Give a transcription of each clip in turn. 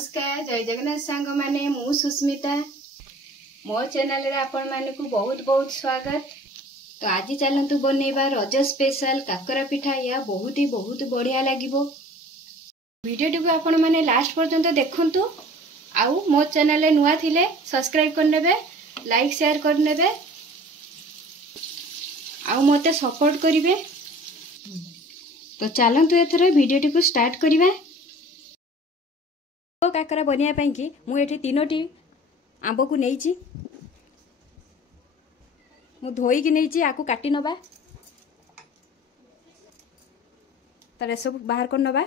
नमस्कार जय जगन्नाथ सांग माने मु सुस्मिता मो चैनल रे आपण माने को बहुत बहुत स्वागत। तो आज चलतु बनैबा रज स्पेशल काकरा पिठा। या बहुत बढ़िया लागिबो। वीडियो को आपण माने लास्ट पर्यंत देखंतु। आउ मो चैनल रे नुआ थिले सब्सक्राइब करनेबे, लाइक शेयर करनेबे, आउ मते सपोर्ट करिवे। तो चलतु एथर वीडियो को स्टार्ट करिबा। काकरा बनिया पाई कि मु एठी तीनोटी आंब को नेइची, मु धोई की नेइची। आकु काटी नबा, तारे सब बाहर कर नबा।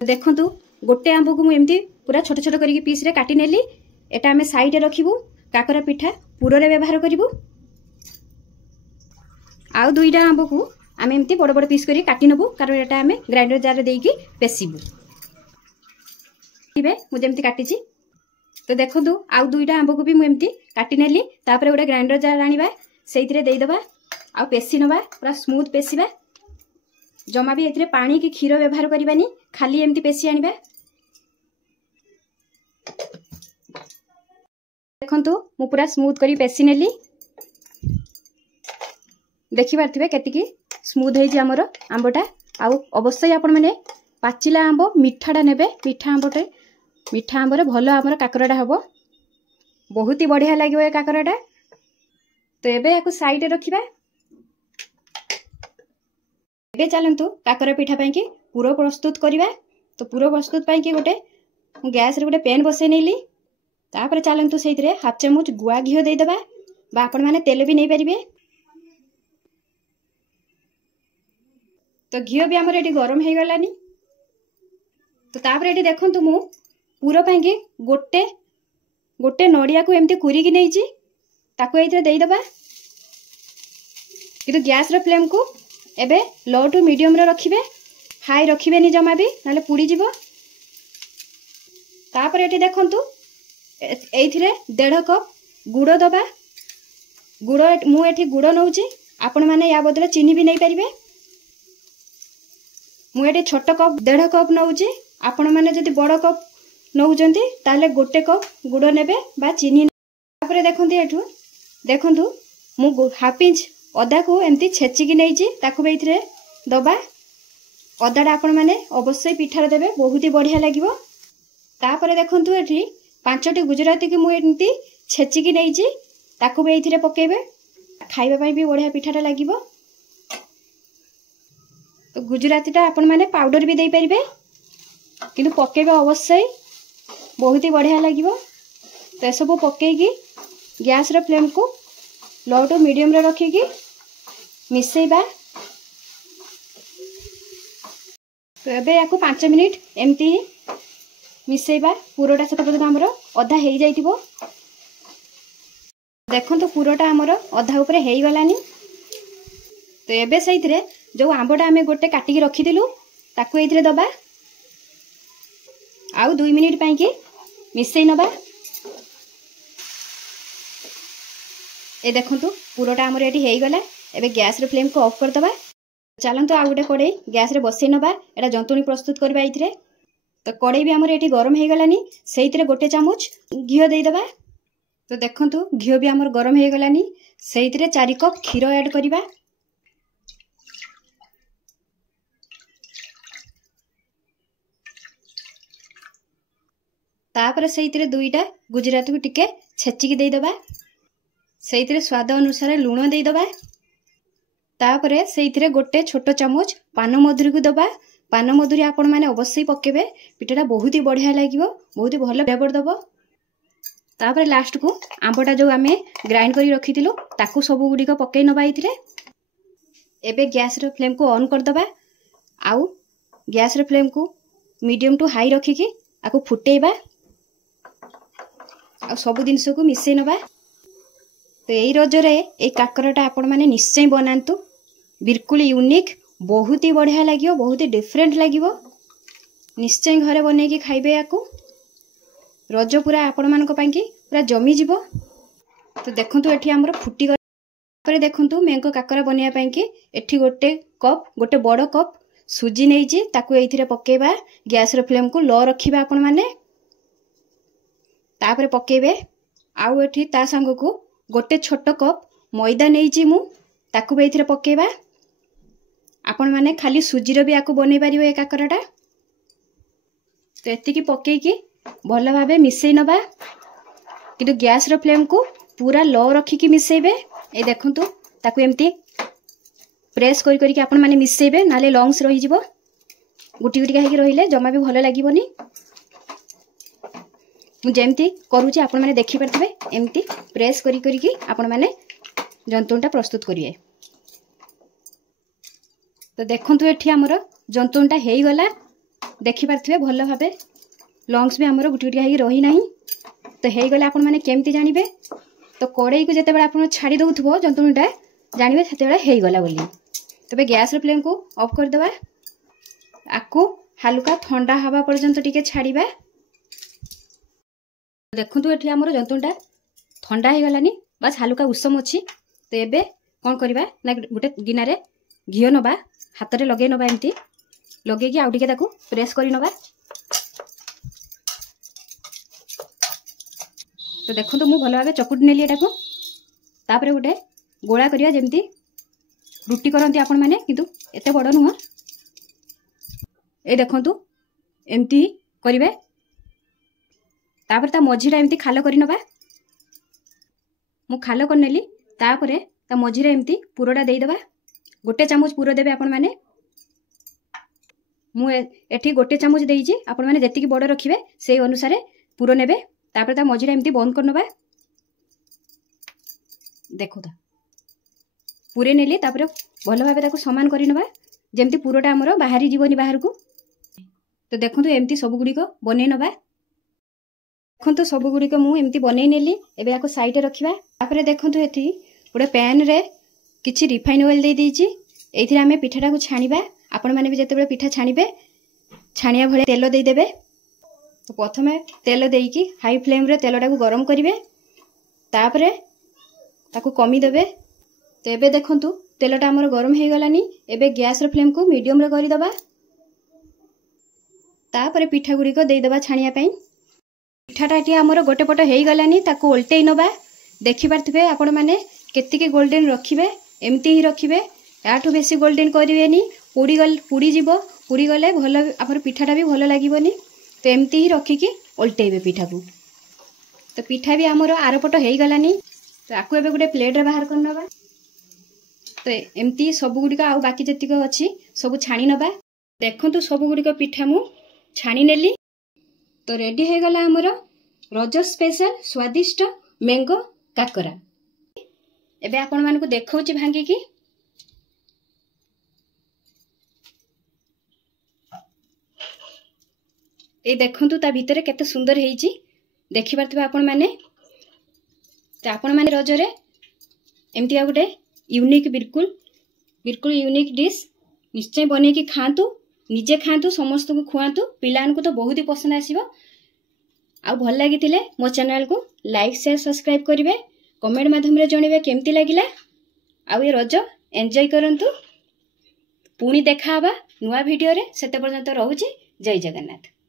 देखंतु गोटे आंब को मु एमती पूरा छोट छोट करके पीस रे काटी नेली। एटा हमें साइड रे रखिबू। काकरा पिठा पुरो रे व्यवहार करिवू। आउ दुईटा आंब को आम एमती बड़ बड़ पीस करी काटी नबू, कारण एटा आम ग्राइंडर जार देकी पेसिबू। मुझे एमती काटी। तो देखो आउ दुईटा आंब को भी मुझे काटी नेली। तापर गोटे ग्राइंडर जार आनिबा, सेइथिरे देइदबा, आउ पेसी नबा, पूरा स्मूथ पेसिबा। जमा भी एथिरे पानी की क्षीर व्यवहार करबानी, खाली एमती पेसी आनिबा। देखंतु मु पूरा स्मूथ करी पेसी नेली। देखि पारथिबे केतिकी स्मूथ है आमर आंबटा। आउ अवश्य आपण मैंने पाचिला आंब मिठाटा नेबे। मिठा आंबर भल आमर काकराटा हम। बहुत ही बढ़िया लगे ये काकराटा। तो एबे याकु साइड रखिबा। एबे चलंतु काकरा पिठा पाई कि पूरा प्रस्तुत करिबा। तो पूरा प्रस्तुत पाई कि गोटे गैस रे गोटे पैन बसै नेली। तापर चलंतु सेइथिरे हाफ चम्मच गुआ घिओ देइ दबा, बा आपण माने तेल भी नै परिबे। तो घिओ भी आमर एटी गरम हो गलानी। तो तापर एटी देखंतु मु पूरा पाई कि गोटे गोटे नड़िया को एमती कुरी की नैची, ताकू एइथिरे देइ दबा। किंतु गैस रो फ्लेम को एबे लो टू मीडियम रे रखिबे, हाई रखिबेनी जमा भी, नाले पुड़ी जिवो। तापर एटी देखंतु एइथिरे 1.5 कप गुड़ दबा। गुड़ मु एठी गुड़ नउची, आपण माने या बदले चीनी भी नै परिबे। मु एठी छोट कप 1.5 कप नउची, आपण माने जदि बड़ कप नउचंती ताले गोटे कप गुड़ नेबे बा चीनी। तापर देखंतु एठु देखंतु मु हाफ इंच अदा को एमती छेची की नैची, ताकू बेइथिरे दबा। अदाटा आपण माने अवश्य पिठार देबे, बहुत ही बढ़िया लागिवो। तापर देखंतु एठी 5टी गुजराती की मु एमती छेची की नैची, ताकू बेइथिरे पकेबे। खाइबा पई भी बढ़िया पिठाटा लागिवो। तो गुजरातीटा आपण माने पाउडर भी देई परिबे, किंतु पकेबे अवश्य, बहुत ही बढ़िया लागिवो। तो ए सब पकेकी गैस रे फ्लेम को लो टू मीडियम रे रखिकी मिसेइबा। तो एबे याकू 5 मिनिट एमती मिसेइबा। पुरोटा सेत पर्यंत हमर अधा हेई जाइतिबो। देखंतु पुरोटा हमर अधा ऊपर हेई गलानी। तो एबे सेइथिरे जो आंबटा आमे गोटे काटी की रखी दिलु, ताकू एइथिरे दबा। आउ 2 मिनिट पाई कि मिसेई नबा। ए देखंतु पुरोटा हमर एठी हेई गला। एबे गैस रे फ्लेम को ऑफ कर दबा। चलंतु आ गोटे कड़ाई गैस रे बसई नबा। एटा जंतुणी प्रस्तुत करबा एइथिरे। तो कड़ाई भी हमर एठी गरम हेई गलानी। सेइथिरे गोटे चामच घिओ देइ दबा। तो देखंतु घिओ भी हमर गरम हेई गलानी। सेइथिरे 4 कप क्षीर ऐड करिबा। तापर सेइथिरे 2टा गुजराती को टिके छेची की देइ दबा। सेइथिरे स्वाद अनुसार लूण देइ दबा। तापर सेइथिरे गोटे छोट चामच पान मधुरी को दबा। पान मधुरी आपण माने अवश्य पकेबे, पिठाटा बहुत ही बढ़िया लागिवो, बहुत ही भल फ्लेवर दबो। तापर लास्ट को आंबटा जो आमे ग्राइंड करी रखिथिलु, ताकू सब गुडी को पकेइ नबा एइथिरे। एबे गैस रे फ्लेम को ऑन कर दबा। आउ गैस रे फ्लेम को मीडियम टू हाई रखिकी आकू फुटेइबा। आ सब जिनस को मिसई नबा। तो यही रजरे ए काकराटा आपण माने निश्चय बनातु। बिल्कुल यूनिक, बहुत ही बढ़िया लागियो, बहुत ही डिफरेंट लागियो। निश्चय घरे बनै की खाइबे याकू। रज पूरा आपण मानक पाई की पूरा जमी जीवो। तो देखंतु एठी हमर फुटी गरे। देखंतु मेंको काकरा बनिया पाई की एठी गोटे बड़ कप ସୁଜି ନେଇଛି ତାକୁ ଏଇଥିରେ ପକେଇବା। ଗ୍ୟାସର ଫ୍ଲେମ୍କୁ लो ରଖିବା ଆପଣ ମାନେ। ତାପରେ ପକେଇବେ। ଆଉ ଏଠି ତା ସାଙ୍ଗକୁ ଗୋଟେ ଛୋଟ କପ୍ ମଇଦା ନେଇଛି ମୁଁ, ତାକୁ ବି ଏଇଥିରେ ପକେଇବା। ଆପଣ ମାନେ ଖାଲି ସୁଜିର ବି ଆକୁ ବନେଇ ପାରିବେ ଏ କାକରାଟା। ତ ଏତିକି ପକେଇକି ଭଲ ଭାବେ ମିଶେଇ ନବା, କିନ୍ତୁ ଗ୍ୟାସର ଫ୍ଲେମ୍କୁ ପୁରା लो ରଖିକି ମିଶେଇବେ। এই ଦେଖନ୍ତୁ ତାକୁ ଏମିତି ପ୍ରେସ୍ କରିକି ଆପଣ ମାନେ ମିଶେଇବେ, ନହେଲେ ଲଙ୍ଗସ୍ ରହିଯିବ। ଗୁଟି ଗୁଟିକା ହେଇକି ରହିଲେ ଜମା ବି ଭଲ ଲାଗିବନି। ମୁଁ ଯେମିତି କରୁଛି ଆପଣ ମାନେ ଦେଖିପାରୁଥିବେ, ଏମିତି ପ୍ରେସ୍ କରିକି ଆପଣ ମାନେ ଜନ୍ତୁଣଟା ପ୍ରସ୍ତୁତ କରିବେ। ତ ଦେଖନ୍ତୁ ଏଠି ଆମର ଜନ୍ତୁଣଟା ହେଇଗଲା, ଦେଖିପାରୁଥିବେ ଭଲ ଭାବେ। ଲଙ୍ଗସ୍ ବି ଆମର ଗୁଟି ଗୁଟିକା ହେଇକି ରହିନାହିଁ। ତ ହେଇଗଲେ ଆପଣ ମାନେ କେମିତି ଜାଣିବେ? ତ କଡ଼େଇକୁ ଯେତେବେଳେ ଆପଣ ଛାଡ଼ି ଦେଉଥିବ ଜନ୍ତୁଣଟା, ଜାଣିବେ ସେତେବେଳେ ହେଇଗଲା ବୋଲି। ତେବେ ଗ୍ୟାସର ଫ୍ଲେମ୍କୁ ଅଫ୍ କରିଦେବା। ଆକୁ ହାଲୁକା ଥଣ୍ଡା ହେବା ପର୍ଯ୍ୟନ୍ତ ଟିକେ ଛାଡ଼ିବା। ଦେଖନ୍ତୁ ଏଠି ଆମର ଜନ୍ତୁଣଟା ଥଣ୍ଡା ହେଇଗଲାନି, ବାସ୍ ହାଲୁକା ଉଷମ ଅଛି। ତ ଏବେ କ'ଣ କରିବା ନା ଗୋଟେ ଗିନାରେ ଘିଅ ନେବା, ହାତରେ ଲଗେଇ ନେବା, ଏମିତି ଲଗେଇକି ଆଉ ଟିକେ ତାକୁ ପ୍ରେସ୍ କରି ନେବା। ତ ଦେଖନ୍ତୁ ମୁଁ ଭଲ ଭାବେ ଚକୁଟି ନେଲି ଏଟାକୁ। ତାପରେ ଗୋଟେ ଗୋଳା କରିବା, ଯେମିତି ରୁଟି କରନ୍ତି ଆପଣ ମାନେ, କିନ୍ତୁ ଏତେ ବଡ଼ ନୁହଁ। এই ଦେଖନ୍ତୁ ଏମିତି କରିବେ। ତାପରେ ତା ମଝିଟା ଏମିତି ଖାଲ କରି ନେବା। ମୁଁ ଖାଲ କରିନେଲି। ତାପରେ ତା ମଝିରେ ଏମିତି ପୁରଟା ଦେଇଦେବା। ଗୋଟେ ଚାମଚ ପୁର ଦେବେ ଆପଣ ମାନେ। ମୁଁ ଏଠି ଗୋଟେ ଚାମଚ ଦେଇଛି, ଆପଣ ମାନେ ଯେତିକି ବଡ଼ ରଖିବେ ସେଇ ଅନୁସାରେ ପୁର ନେବେ। ତାପରେ ତା ମଝିରେ ଏମିତି ବନ୍ଦ କରିନେବା। ଦେଖୁ ତା ପୁରେଇ ନେଲି। ତାପରେ ଭଲ ଭାବେ ତାକୁ ସମାନ କରି ନେବା, ଯେମିତି ପୁରଟା ଆମର ବାହାରି ଯିବନି ବାହାରକୁ। ତ ଦେଖନ୍ତୁ ଏମିତି ସବୁଗୁଡ଼ିକ ବନେଇ ନେବା। ଦେଖନ୍ତୁ ସବୁଗୁଡ଼ିକ ମୁଁ ଏମିତି ବନେଇ ନେଲି। ଏବେ ୟାକୁ ସାଇଡ଼ରେ ରଖିବା। ତାପରେ ଦେଖନ୍ତୁ ଏଠି ଗୋଟେ ପ୍ୟାନ୍ରେ କିଛି ରିଫାଇନ୍ ଅଏଲ୍ ଦେଇଛି। ଏଇଥିରେ ଆମେ ପିଠାଟାକୁ ଛାଣିବା। ଆପଣମାନେ ବି ଯେତେବେଳେ ପିଠା ଛାଣିବେ, ଛାଣିବା ଭଳି ତେଲ ଦେଇଦେବେ। ତ ପ୍ରଥମେ ତେଲ ଦେଇକି ହାଇ ଫ୍ଲେମ୍ରେ ତେଲଟାକୁ ଗରମ କରିବେ। ତାପରେ ତାକୁ କମିଦେବେ। ତ ଏବେ ଦେଖନ୍ତୁ ତେଲଟା ଆମର ଗରମ ହେଇଗଲାନି। ଏବେ ଗ୍ୟାସର ଫ୍ଲେମ୍କୁ ମିଡ଼ିୟମ୍ରେ କରିଦେବା। ତାପରେ ପିଠାଗୁଡ଼ିକ ଦେଇଦେବା ଛାଣିବା ପାଇଁ। ପିଠାଟା ଏଠି ଆମର ଗୋଟେ ପଟ ହେଇଗଲାନି, ତାକୁ ଓଲଟେଇ ନେବା। ଦେଖିପାରୁଥିବେ ଆପଣ ମାନେ କେତିକି ଗୋଲ୍ଡେନ୍ ରଖିବେ, ଏମିତି ହିଁ ରଖିବେ। ୟାଠୁ ବେଶୀ ଗୋଲ୍ଡେନ୍ କରିବେନି, ପୋଡ଼ିଯିବ। ପୋଡ଼ିଗଲେ ଭଲ ଆମର ପିଠାଟା ବି ଭଲ ଲାଗିବନି। ତ ଏମିତି ହିଁ ରଖିକି ଓଲଟେଇବେ ପିଠାକୁ। ତ ପିଠା ବି ଆମର ଆରପଟ ହେଇଗଲାନି। ତ ଆକୁ ଏବେ ଗୋଟେ ପ୍ଲେଟ୍ରେ ବାହାର କରିନେବା। ତ ଏମିତି ସବୁଗୁଡ଼ିକ ଆଉ ବାକି ଯେତିକ ଅଛି ସବୁ ଛାଣି ନେବା। ଦେଖନ୍ତୁ ସବୁଗୁଡ଼ିକ ପିଠା ମୁଁ ଛାଣି ନେଲି। ତ ରେଡ଼ି ହେଇଗଲା ଆମର ରଜ ସ୍ପେଶାଲ ସ୍ୱାଦିଷ୍ଟ ମ୍ୟାଙ୍ଗୋ କାକରା। ଏବେ ଆପଣମାନଙ୍କୁ ଦେଖାଉଛି ଭାଙ୍ଗିକି। এই ଦେଖନ୍ତୁ ତା ଭିତରେ କେତେ ସୁନ୍ଦର ହେଇଛି, ଦେଖିପାରୁଥିବେ ଆପଣ ମାନେ। ତ ଆପଣ ମାନେ ରଜରେ ଏମିତିଆ ଗୋଟେ ୟୁନିକ୍ ବିଲକୁଲ ୟୁନିକ୍ ଡିଶ୍ ନିଶ୍ଚୟ ବନେଇକି ଖାଆନ୍ତୁ। ନିଜେ ଖାଆନ୍ତୁ, ସମସ୍ତଙ୍କୁ ଖୁଆନ୍ତୁ। ପିଲାମାନଙ୍କୁ ତ ବହୁତ ହି ପସନ୍ଦ ଆସିବ। ଆଉ ଭଲ ଲାଗିଥିଲେ ମୋ ଚ୍ୟାନେଲକୁ ଲାଇକ୍, ସେୟାର, ସବସ୍କ୍ରାଇବ୍ କରିବେ। କମେଣ୍ଟ ମାଧ୍ୟମରେ ଜଣାଇବେ କେମିତି ଲାଗିଲା। ଆଉ ଏ ରଜ ଏନ୍ଜୟ କରନ୍ତୁ। ପୁଣି ଦେଖା ହେବା ନୂଆ ଭିଡ଼ିଓରେ। ସେତେ ପର୍ଯ୍ୟନ୍ତ ରହୁଛି। ଜୟ ଜଗନ୍ନାଥ।